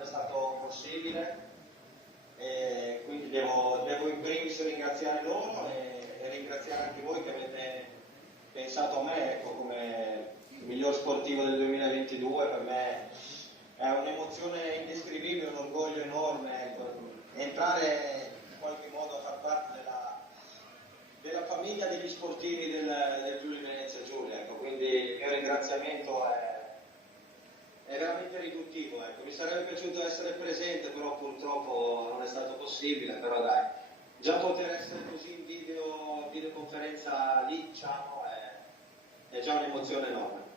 sarebbe stato possibile, e quindi devo in primis ringraziare loro e ringraziare anche voi che avete pensato a me, ecco, come il miglior sportivo del 2022. Per me è un'emozione indescrivibile, un orgoglio enorme, ecco, entrare in qualche modo a far parte della famiglia degli sportivi del Friuli Venezia Giulia, ecco. Quindi il mio ringraziamento è veramente riduttivo, ecco. Mi sarebbe piaciuto essere presente, però purtroppo non è stato possibile. Però dai, già poter essere così in videoconferenza lì, diciamo, è già un'emozione enorme.